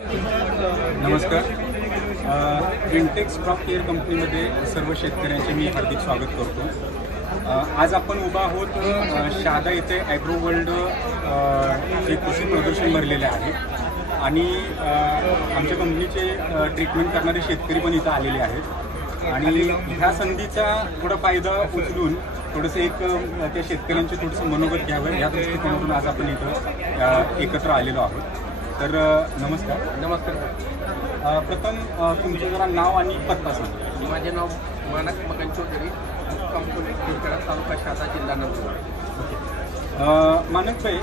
नमस्कार. Wintex crop care कंपनीमध्ये सर्व शेतकऱ्यांचे मी हार्दिक स्वागत करतो. आज आपण उभा आहोत शहादा येथे ॲग्रो वर्ल्ड जे कृषी प्रदर्शन भरलेले आहे आणि आमच्या कंपनीचे ट्रीटमेंट करणारे शेतकरी पण इथं आलेले आहेत आणि ह्या संधीचा थोडा फायदा उचलून थोडंसं त्या शेतकऱ्यांचे थोडंसं मनोगत घ्यावं या दृष्टिकोनातून आज आपण इथं एकत्र आलेलो आहोत. तर नमस्कार. नमस्कार. प्रथम तुमचं जरा नाव आणि पत्ता सांगा. माझे नाव मानक मकन चौधरी, कंपनी कुरखेडा, तालुका शहादा, जिल्हा नंदुरबार. ओके. मानक भाई,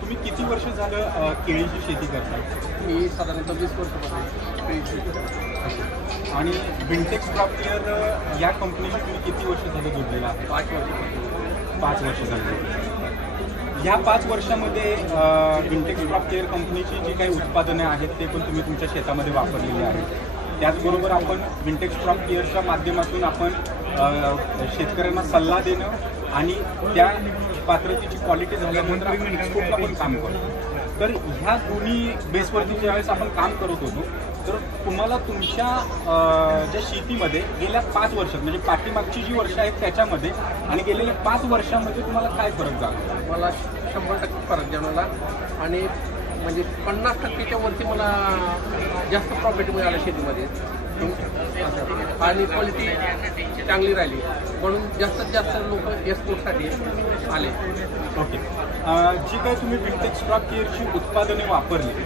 तुम्ही किती वर्ष झालं केळीची शेती करता? मी साधारणतः 20 वर्षापासून केळीची शेती करतो. आणि विंटेक्स क्रॉप केअर या कंपनीशी तुम्ही किती वर्ष झालं जोडलेला आहे? 5 वर्षापासून. 5 वर्ष झाली. या 5 वर्षामध्ये विंटेक्स क्रॉप केअर कंपनीची जी काही उत्पादने आहेत ते पण तुम्ही तुमच्या शेतामध्ये वापरलेली आहेत. त्याचबरोबर आपण विंटेक्स क्रॉप केअरच्या माध्यमातून आपण शेतकऱ्यांना सल्ला देणं आणि त्या पात्रतेची क्वालिटी झाल्यानंतर आपण एक्सपोर्टला पण काम करतो. तर ह्या दोन्ही बेसवरती ज्यावेळेस आपण काम करत होतो तर तुम्हाला तुमच्या ज्या शेतीमध्ये गेल्या 5 वर्षात म्हणजे पाठीमागची जी वर्ष आहेत त्याच्यामध्ये आणि गेलेल्या 5 वर्षामध्ये तुम्हाला काय फरक जाणवला? मला 100% फरक जाणवला आणि म्हणजे 50%च्या वरती मला जास्त प्रॉफिट मिळालं शेतीमध्ये आणि क्वालिटी चांगली राहिली म्हणून जास्तीत जास्त लोक एक्सपोर्टसाठी आले. ओके. जी काही तुम्ही विंटेक्स क्रॉप केअरची उत्पादने वापरली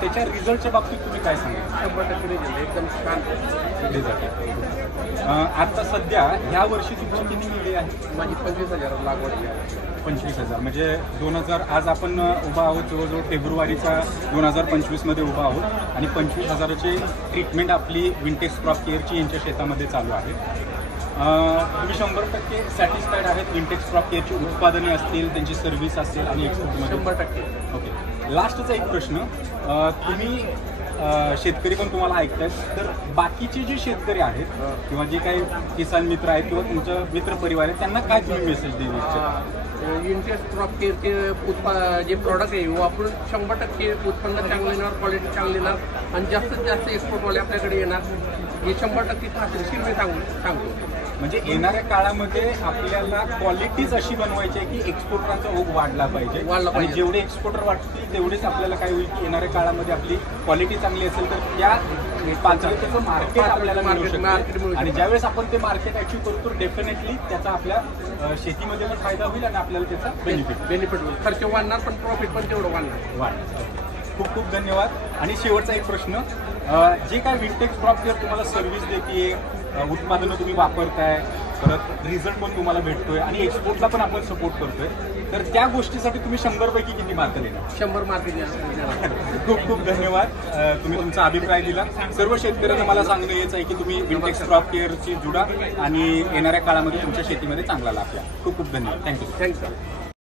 त्याच्या रिझल्टच्या बाबतीत तुम्ही काय सांगा? 100% रिझल्ट एकदम छान रिझल्ट आहे. आता सध्या ह्या वर्षी तुमची किती केळी आहे? माझी 25,000 लागवड आहे. 25,000 म्हणजे 2000. आज आपण उभा आहोत जवळजवळ फेब्रुवारीचा 2025 मध्ये उभा आहोत आणि 25,000ची ट्रीटमेंट आपली विंटेक्स क्रॉप केअरची यांच्या शेतामध्ये चालू आहे. तुम्ही 100% सॅटिस्फाईड आहेत विंटेक्स क्रॉप केअरची उत्पादने असतील, त्यांची सर्व्हिस असेल आणि एक्सपोर्टमध्ये? 100%. ओके. लास्टचा एक प्रश्न, तुम्ही शेतकरी पण तुम्हाला ऐकतात तर बाकीचे जे शेतकरी आहेत किंवा जे काही किसान मित्र आहेत किंवा तुमचं मित्र परिवार आहे त्यांना काय तुम्ही मेसेज देऊ इच्छिता? विंटेक्स क्रॉप केअरचे जे प्रॉडक्ट आहे वापरून 100% उत्पन्न चांगलं येणार, क्वालिटी चांगली येणार आणि जास्तीत जास्त एक्सपोर्टवाले आपल्याकडे येणार हे 100% खात्रीशीर मी सांगतो. म्हणजे येणाऱ्या काळामध्ये आपल्याला क्वालिटीज अशी बनवायची आहे की एक्सपोर्टरांचा ओघ वाढला पाहिजे आणि जेवढे एक्सपोर्टर वाढतील तेवढेच आपल्याला काय होईल की येणाऱ्या काळामध्ये आपली क्वालिटी चांगली असेल तर त्या पात्रतेचं मार्केट आपल्याला मिळू शकतं आणि ज्यावेळेस आपण ते मार्केट अचीव करतो डेफिनेटली त्याचा आपल्या शेतीमध्ये पण फायदा होईल आणि आपल्याला त्याचा बेनिफिट होईल. खर्च वाढणार पण प्रॉफिट पण तेवढं वाढणार. खूप खूप धन्यवाद. आणि शेवटचा एक प्रश्न, जे काय विंटेक्स क्रॉप केअर तुम्हाला सर्व्हिस देते, उत्पादनं तुम्ही वापरताय, परत रिझल्ट पण तुम्हाला भेटतोय आणि एक्सपोर्टला पण आपण सपोर्ट करतोय, तर त्या गोष्टीसाठी तुम्ही 100 पैकी किती मार्क देणार? 100 मार्क देणार. खूप खूप धन्यवाद. तुम्ही तुमचा अभिप्राय दिला. सर्व शेतकऱ्यांना मला सांगणं हेच आहे की तुम्ही विंटेक्स क्रॉप केअरची जुडा आणि येणाऱ्या काळामध्ये तुमच्या शेतीमध्ये चांगला लाभ द्या. खूप खूप धन्यवाद. थँक्यू.